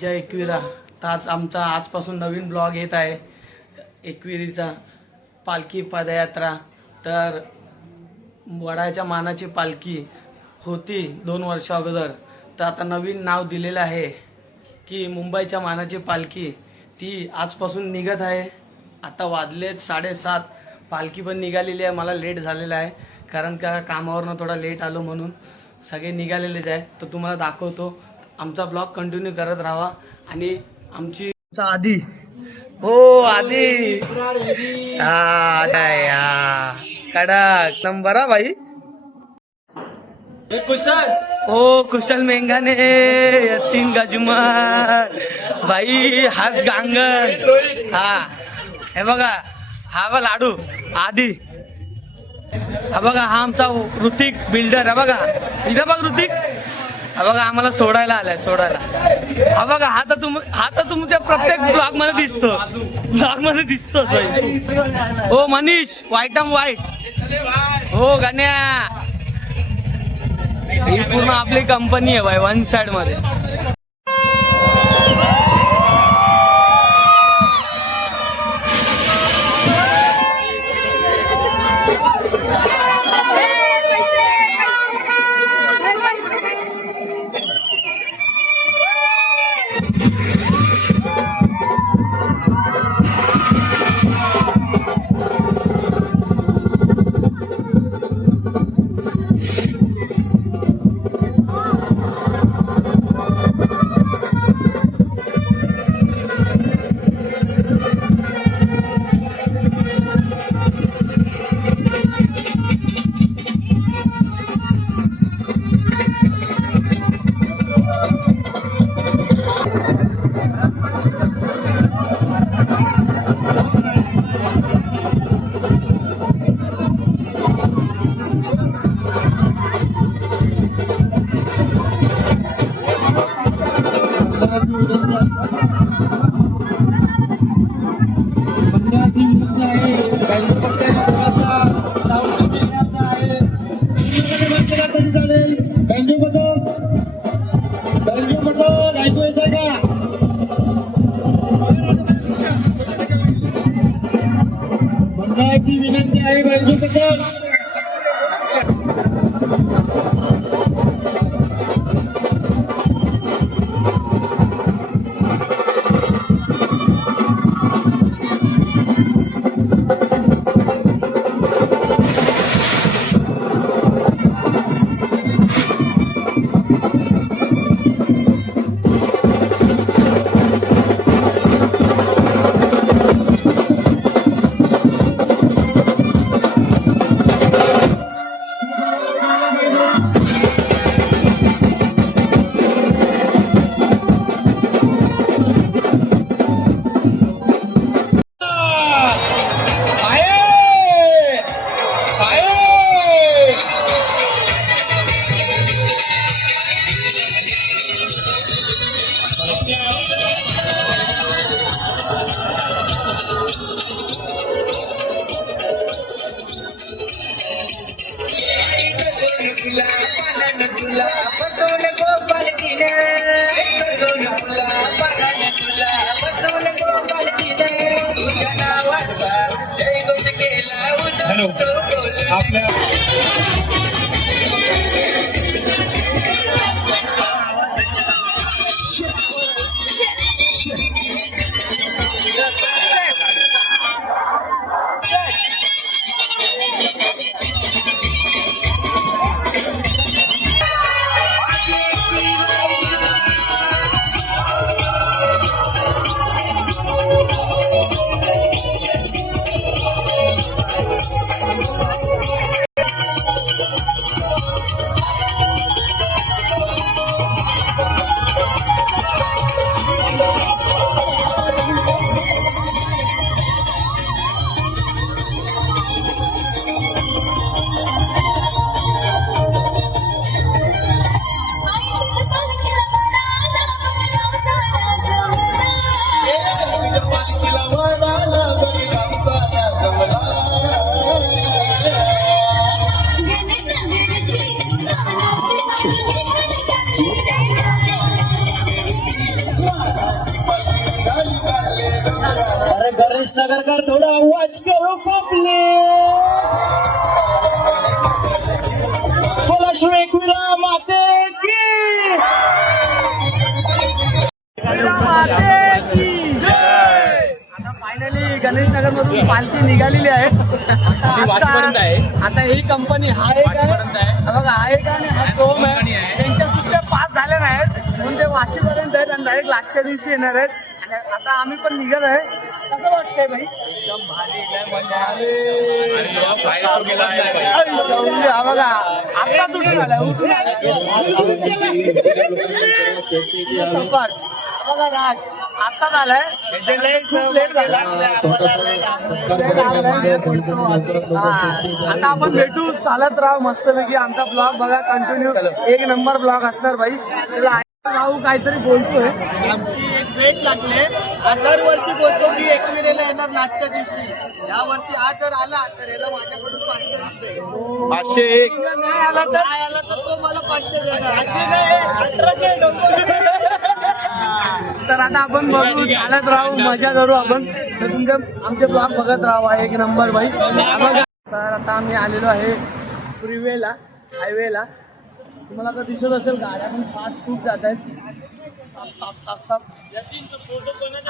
जय एकविरा. तर आज आमचा आजपासून नवीन ब्लॉग येत आहे एकविरीचा पालखी पदयात्रा. तर वडाच्या मानाची पालखी होती 2 वर्ष अगोदर, तर आता नवीन नाव दिलेलं आहे की मुंबईच्या मानाची पालखी ती आजपासून निघत आहे. आता वाजलेत 7:30. पालखी पण निघालेली आहे. मला लेट झालेला आहे कारण का कामावरनं थोडा लेट आलो म्हणून. सगळे निघालेलेच आहे. तर तुम्हाला दाखवतो. आमचा ब्लॉग कंटिन्यू करत राहा. आणि आमची आधी आधी कडक नंबर हा भाई. कुशल मेंगाने, यतीन गजमल भाई, हर्ष गांगण. हे बघा, हा बघा लाडू आधी. हा बघा, हा आमचा ऋतिक बिल्डर. हा बघा इथं बघ ऋतिक. हा बघा आम्हाला सोडायला आलाय हा बघा, हा तर तुमच्या प्रत्येक ब्लॉग मध्ये दिसतोच भाई. हो मनीष, व्हाईट एम व्हाईट. हो गण्या. ही पूर्ण आपली कंपनी आहे भाई, वन साइड मध्ये. मंडळाची विनंती आहे बाजू तुला पटवलं गोपाल किने, तुला पटवलं गोपाल किने, तुझ्या नावाचा जय घोष केला उद्या आपल्या गणेश नगरकर थोड़ा आवाज करो पब्लिक, बोला श्री एकविरा माते की आता फायनली गणेश नगर मधून पालखी निघालेली आहे. आता ही कंपनी हा एक आहे बघा, हा एक आणि हा सोम आहे. त्यांच्या सुट्ट्या पास झाल्या नाहीत म्हणून ते वाशीपर्यंत आहेत आणि डायरेक्ट लास्टच्या दिवशी येणार आहेत. आणि आता आम्ही पण निघत आहे. कसं वाटतंय भाई? एकदम भारी हा बघा आता तुझे झालाय बघा राज आता झालाय. आता आपण भेटू, चालत राहू मस्तपैकी. आमचा ब्लॉग बघा कंटिन्यू, एक नंबर ब्लॉग असणार भाई. राहू काहीतरी बोलतोय. आमची एक भेट लागले. दरवर्षी बोलतो की एकविरेला येणार नाचच्या दिवशी. या वर्षी आज जर आला तर याला माझ्याकडून 500 रुपये, 501 नाही आला तर तो मला 500 देणार. 1800 तर आता आपण बघू, चालत राहू, मजा करू आपण. तर तुमच्या आमचे ब्लॉग बघत राहू. एक नंबर भाई बघा. तर आता आम्ही आलेलो आहे फ्रीवेला, हायवेला. तुम्हाला आता दिसत असेल गाड्या पण फास्ट खूप जात आहेत.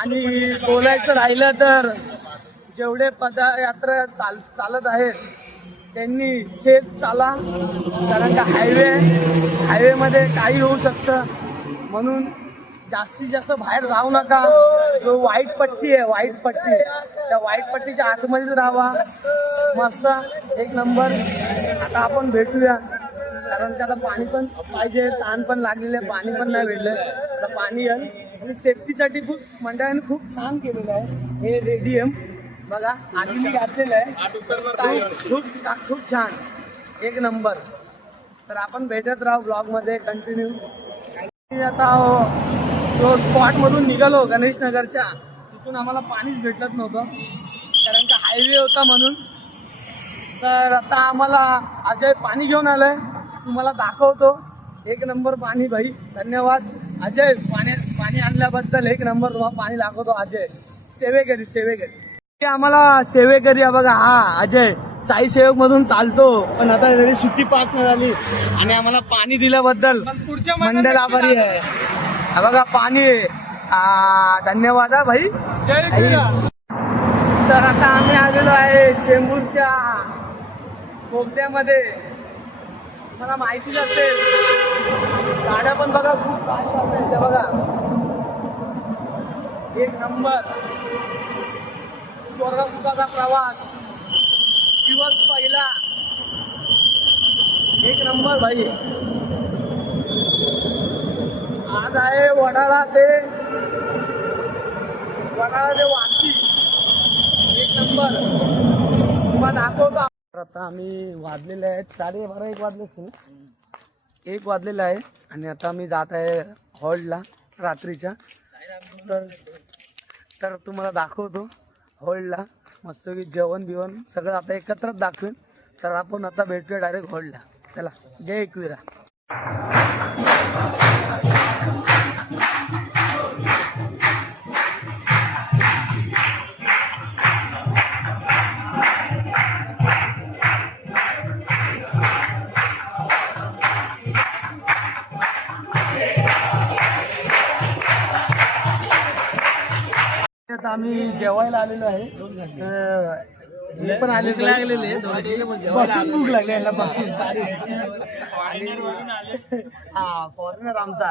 आणि बोलायचं राहिलं तर जेवढे पदयात्रा चालत आहेत त्यांनी सेफ चाला, कारण का हायवेमध्ये काही होऊ शकतं. म्हणून जास्तीत जास्त बाहेर जाऊ नका. जो व्हाईट पट्टी आहे, व्हाईट पट्टी, त्या व्हाईट पट्टीच्या आतमध्येच राहावा. मस्त एक नंबर. आता आपण भेटूया, कारण की आता पाणी पण पाहिजे, ताण पण लागलेले, पाणी पण नाही भेटलं. आता पाणी आहे आणि सेफ्टीसाठी खूप मंडळाने खूप छान केलेलं आहे. हे रेडियम बघा, आधी मी घातलेलं आहे, खूप छान, एक नंबर. तर आपण भेटत राहू ब्लॉगमध्ये कंटिन्यू. आता जो स्पॉटमधून निघालो गणेश नगरच्या, तिथून आम्हाला पाणीच भेटत नव्हतं कारण का हायवे होता म्हणून. तर आता आम्हाला अजय पाणी घेऊन आलंय, तुम्हाला दाखवतो. एक नंबर पाणी भाई, धन्यवाद अजय पाणी आणल्याबद्दल. एक नंबर तुम्हाला पाणी दाखवतो अजय. सेवेकरी आम्हाला सेवेकरी बघा. हा अजय साई सेवक मधून चालतो, पण आता तरी सुट्टी पास नाही झाली आणि आम्हाला पाणी दिल्याबद्दल मंडळ आभारी आहे. हा बघा पाणी, धन्यवाद हा भाई. तर आता आम्ही आलेलो आहे चेंबूरच्या बोगद्यामध्ये. मला माहितीच असेल, गाड्या पण बघा खूप चालतात बघा. एक नंबर स्वर्गसुखाचा प्रवास, दिवस पहिला, एक नंबर भाई. आज आहे वडाळा ते वाशी, एक नंबर. तुम्हाला दाखवतो. आता आम्ही वाजलेले आहेत 12:30, 1 वाजले असतील, 1 वाजलेला आहे. आणि आता आम्ही जात आहे हॉल्टला रात्रीच्या. तर तुम्हाला दाखवतो हॉल्टला मस्तपैकी जेवण बिवण सगळं आता एकत्रच दाखवेन. तर आपण आता भेटूया डायरेक्ट हॉल्टला. चला, जय एकविरा. आता आम्ही जेवायला आलेलो आहे. मी पण लागलेले बसून भूक लागली याला बसून. आणि हा फॉरेनर आमचा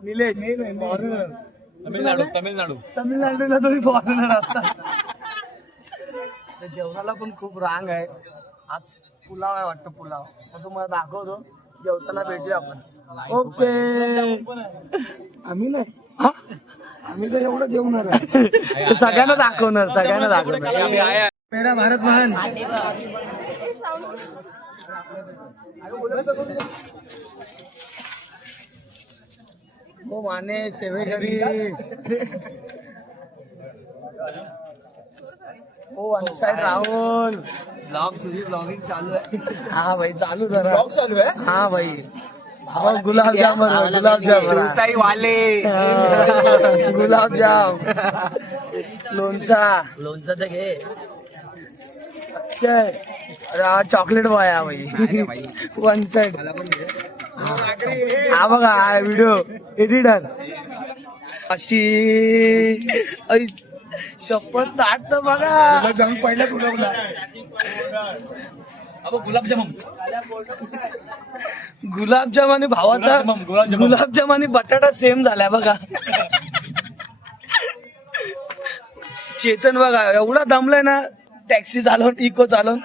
निलेश, फॉरेनर तमिळनाडूला थोडी फॉरेनर असतात. तर जेवणाला पण खूप रांग आहे. आज पुलाव आहे वाटतं, पुलाव. तर तुम्हाला दाखवतो, जेवताना भेटूया आपण. ओके. आम्ही नाही, आम्ही तर एवढं जेवणार आहे. सगळ्यांना दाखवणार. मेरा भारत महान. हो माने सेवेकरी. हो अनुसार राहुल. तुझी ब्लॉगिंग चालू आहे. हा भाई चालू करा. ब्लॉग चालू आहे. हा भाई हो, गुलाबजाम शिवसाई वाले गुलाबजाम लोणचा तर घे अक्षय. अरे हा चॉकलेट बॉय हा भाई वन साइड. हा बघा हा व्हिडिओ एडिटर अशी शपथ ताट तर बघा पहिला गुलाबला गुलाबजाम आणि भावाचा गुलाबजाम आणि बटाटा सेम झालाय बघा. चेतन बघा एवढा दमलाय ना टॅक्सी चालवून इको चालवून.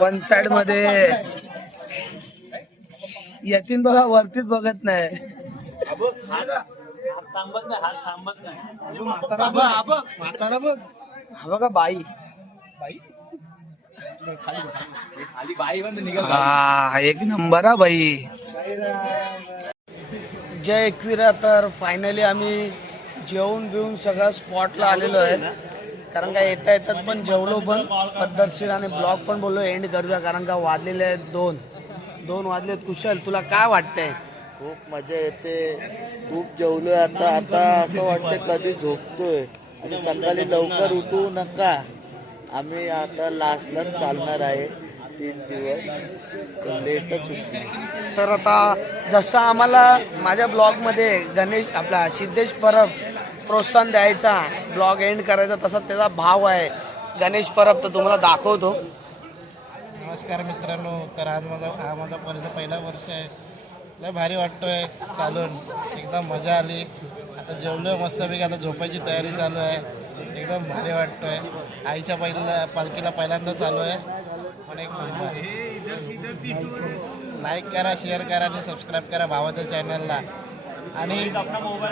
वन साइड मध्ये यतीन बघा वरतीच बघत नाही. हा बघा बाई हा एक नंबर हा बाई. जय एकविरा. तर फायनली आम्ही जेवून बिवून सगळं स्पॉटला आलेलो आहे. कारण का येता येतात पण जेवलो पण पद्धतशीर आणि ब्लॉग पण बोललो एंड करूया. कारण का वाजलेले आहेत 2 वाजले. कुशल तुला काय वाटतंय? खूप मजा येते. खूप जेवलोय आता असं वाटतंय कधी झोपतोय. आणि सकाळी लवकर उठू नका. आम्ही आता लास्टलाच चालणार आहे 3 दिवस तर लेटच उठलो. तर आता जसं आम्हाला माझ्या ब्लॉगमध्ये गणेश आपला सिद्धेश परब प्रोत्साहन द्यायचा ब्लॉग एंड करायचा तसा त्याचा भाव आहे गणेश परब. तर तुम्हाला दाखवतो. नमस्कार मित्रांनो. तर आज माझा पहिला वर्ष आहे. लय भारी वाटतोय चालून. एकदम मजा आली. आता जेवलोय मस्तपैकी. आता झोपायची तयारी चालू आहे. एकदम भारी वाटतोय. आईच्या पालखीला पहिल्यांदा चालू आहे. पण एक लाईक करा, शेअर करा आणि सबस्क्राईब करा भावाच्या चॅनलला. आणि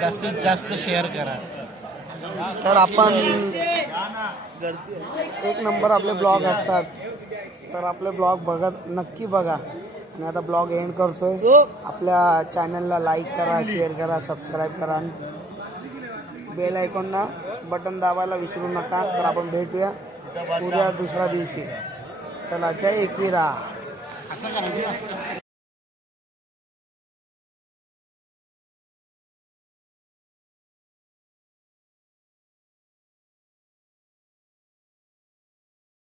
जास्तीत जास्त शेअर करा. तर आपण एक नंबर आपले ब्लॉग असतात. तर आपले ब्लॉग नक्की बघा. आणि आता ब्लॉग एंड करतोय. आपल्या चॅनलला लाईक करा, शेअर करा, सबस्क्राईब करा आणि बेल आयकॉनला बटन दाबायला विसरू नका. तर आपण भेटूया उद्या दुसऱ्या दिवशी. चला जय एकविरा. असं करा.